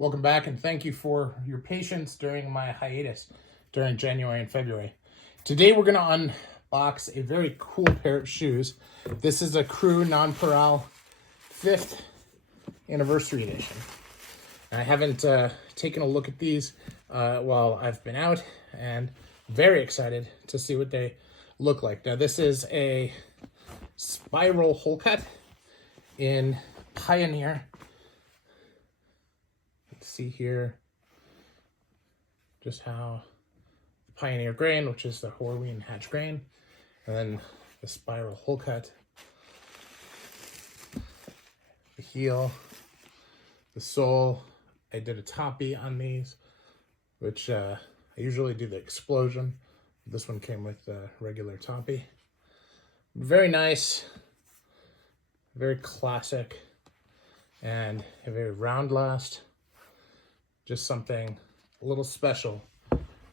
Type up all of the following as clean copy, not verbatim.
Welcome back, and thank you for your patience during my hiatus during January and February. Today we're going to unbox a very cool pair of shoes. This is a Cru Nonpareil 5th anniversary edition. I haven't taken a look at these while I've been out, and very excited to see what they look like. Now this is a spiral hole cut in Pioneer. See here just how the Pioneer grain, which is the Horween hatch grain, and then the spiral hole cut, the heel, the sole. I did a toppy on these, which I usually do the explosion. This one came with the regular toppy. Very nice, very classic, and a very round last. Just something a little special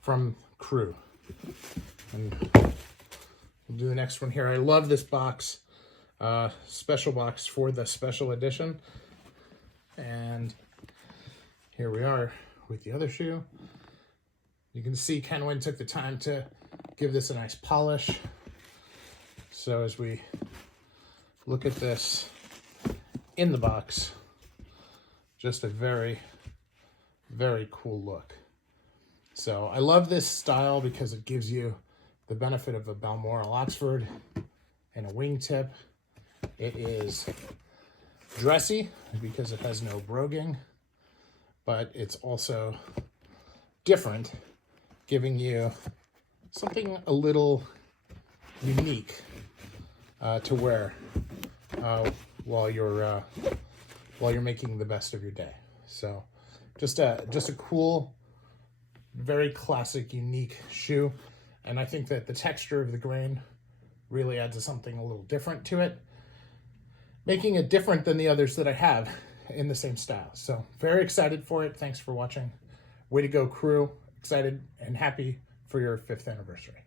from Cru. And we'll do the next one here. I love this box, special box for the special edition. And here we are with the other shoe. You can see Kenwin took the time to give this a nice polish. So as we look at this in the box, just a very cool look. So I love this style because it gives you the benefit of a Balmoral Oxford and a wingtip. It is dressy because it has no broguing, but it's also different, giving you something a little unique to wear while you're making the best of your day. So just a cool, very classic, unique shoe. And I think that the texture of the grain really adds something a little different to it, making it different than the others that I have in the same style. So very excited for it. Thanks for watching. Way to go, Cru. Excited and happy for your 5th anniversary.